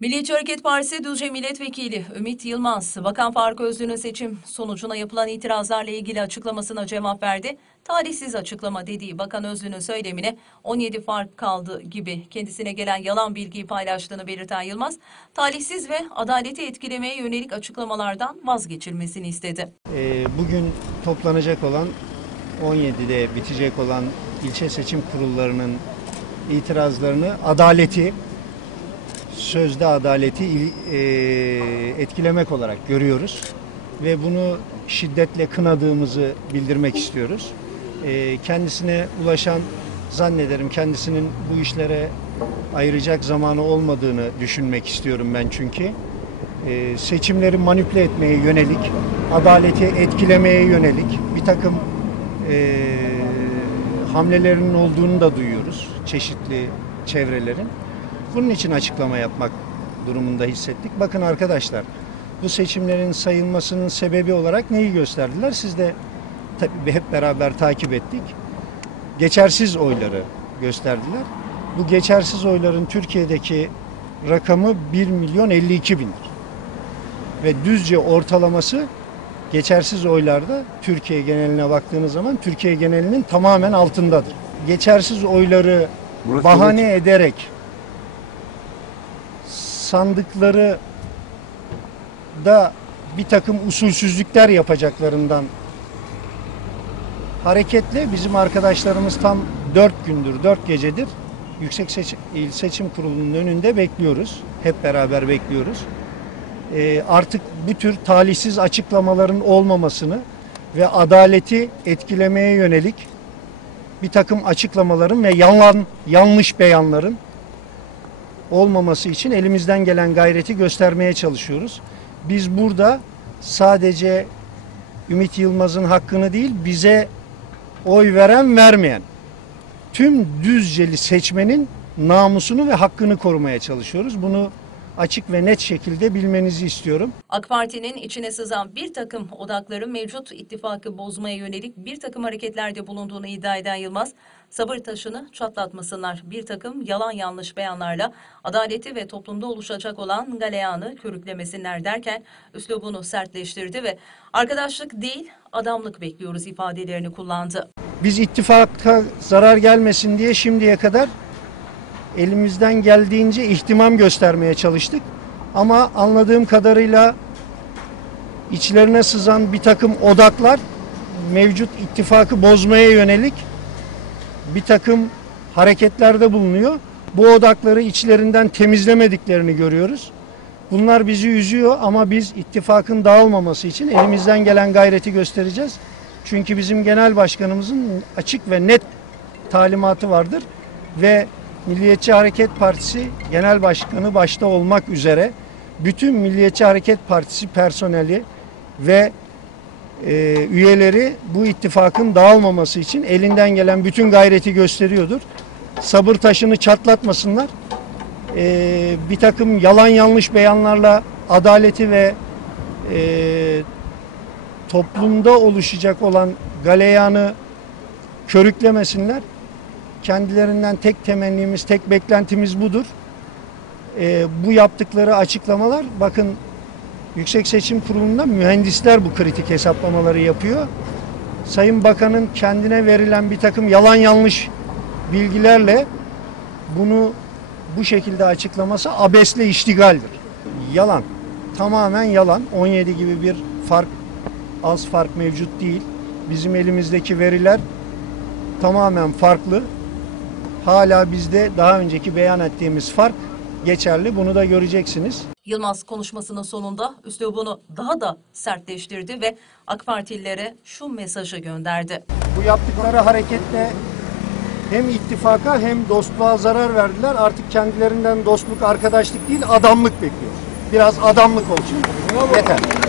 Milliyetçi Hareket Partisi Düzce Milletvekili Ümit Yılmaz, Bakan Faruk Özlü'nün seçim sonucuna yapılan itirazlarla ilgili açıklamasına cevap verdi. Talihsiz açıklama dediği Bakan Özlü'nün söylemine 17 fark kaldı gibi kendisine gelen yalan bilgiyi paylaştığını belirten Yılmaz, talihsiz ve adaleti etkilemeye yönelik açıklamalardan vazgeçilmesini istedi. Ee, Bugün toplanacak olan 17'de bitecek olan ilçe seçim kurullarının itirazlarını adaleti sözde adaleti e, etkilemek olarak görüyoruz ve bunu şiddetle kınadığımızı bildirmek istiyoruz. E, Kendisine ulaşan zannederim kendisinin bu işlere ayıracak zamanı olmadığını düşünmek istiyorum ben çünkü. E, Seçimleri manipüle etmeye yönelik, adaleti etkilemeye yönelik bir takım e, hamlelerinin olduğunu da duyuyoruz çeşitli çevrelerin. Bunun için açıklama yapmak durumunda hissettik. Bakın arkadaşlar bu seçimlerin sayılmasının sebebi olarak neyi gösterdiler? Siz de tabii hep beraber takip ettik. Geçersiz oyları gösterdiler. Bu geçersiz oyların Türkiye'deki rakamı 1 milyon 52 bindir. Ve düzce ortalaması geçersiz oylarda Türkiye geneline baktığınız zaman Türkiye genelinin tamamen altındadır. Geçersiz oyları Burası bahane ederek sandıkları da bir takım usulsüzlükler yapacaklarından hareketle bizim arkadaşlarımız tam dört gündür, dört gecedir Yüksek Seçim, İl Seçim Kurulu'nun önünde bekliyoruz. Hep beraber bekliyoruz. Ee, artık bu tür talihsiz açıklamaların olmamasını ve adaleti etkilemeye yönelik bir takım açıklamaların ve yalan, yanlış beyanların olmaması için elimizden gelen gayreti göstermeye çalışıyoruz. Biz burada sadece Ümit Yılmaz'ın hakkını değil, bize oy veren vermeyen tüm Düzceli seçmenin namusunu ve hakkını korumaya çalışıyoruz. Bunu açık ve net şekilde bilmenizi istiyorum. AK Parti'nin içine sızan bir takım odakların mevcut ittifakı bozmaya yönelik bir takım hareketlerde bulunduğunu iddia eden Yılmaz, sabır taşını çatlatmasınlar. Bir takım yalan yanlış beyanlarla adaleti ve toplumda oluşacak olan galeyanı körüklemesinler derken üslubunu sertleştirdi ve arkadaşlık değil adamlık bekliyoruz ifadelerini kullandı. Biz ittifaka zarar gelmesin diye şimdiye kadar elimizden geldiğince ihtimam göstermeye çalıştık. Ama anladığım kadarıyla içlerine sızan bir takım odaklar mevcut ittifakı bozmaya yönelik bir takım hareketlerde bulunuyor. Bu odakları içlerinden temizlemediklerini görüyoruz. Bunlar bizi üzüyor ama biz ittifakın dağılmaması için elimizden gelen gayreti göstereceğiz. Çünkü bizim genel başkanımızın açık ve net talimatı vardır ve Milliyetçi Hareket Partisi Genel Başkanı başta olmak üzere bütün Milliyetçi Hareket Partisi personeli ve e, üyeleri bu ittifakın dağılmaması için elinden gelen bütün gayreti gösteriyordur. Sabır taşını çatlatmasınlar. E, bir takım yalan yanlış beyanlarla adaleti ve e, toplumda oluşacak olan galeyanı körüklemesinler. Kendilerinden tek temennimiz, tek beklentimiz budur. Ee, bu yaptıkları açıklamalar, bakın Yüksek Seçim Kurulu'nda mühendisler bu kritik hesaplamaları yapıyor. Sayın Bakan'ın kendine verilen bir takım yalan yanlış bilgilerle bunu bu şekilde açıklaması abesle iştigaldir. Yalan. Tamamen yalan. 17 gibi bir fark az fark mevcut değil. Bizim elimizdeki veriler tamamen farklı. Hala bizde daha önceki beyan ettiğimiz fark geçerli. Bunu da göreceksiniz. Yılmaz konuşmasının sonunda üslubunu daha da sertleştirdi ve AK Partililere şu mesajı gönderdi. Bu yaptıkları hareketle hem ittifaka hem dostluğa zarar verdiler. Artık kendilerinden dostluk, arkadaşlık değil adamlık bekliyoruz. Biraz adamlık olsun. Yeter.